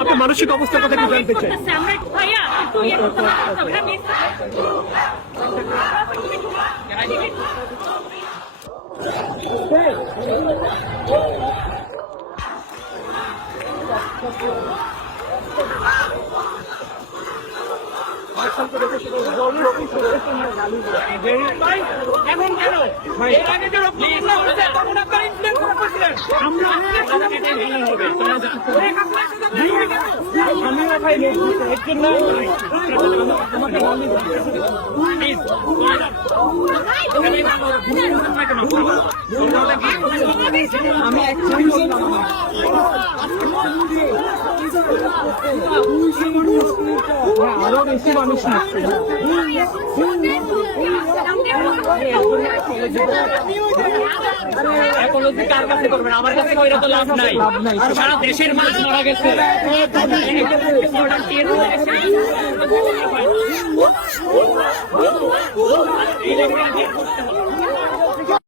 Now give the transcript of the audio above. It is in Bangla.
আপনার মানসিক অবস্থার কথা একটু জানতে চাই। এখন কেন? এর আগে যে রক্ত আমরা আমি ভাই এর জন্য আমি আরও বেশি মানুষ মারছে অ্যাপোলজি কার কাছে করবেন? আমার কাছে কইরা তো লাভ নাই। লাভ নাই। সারা দেশের মানুষ মারা গেছে। এই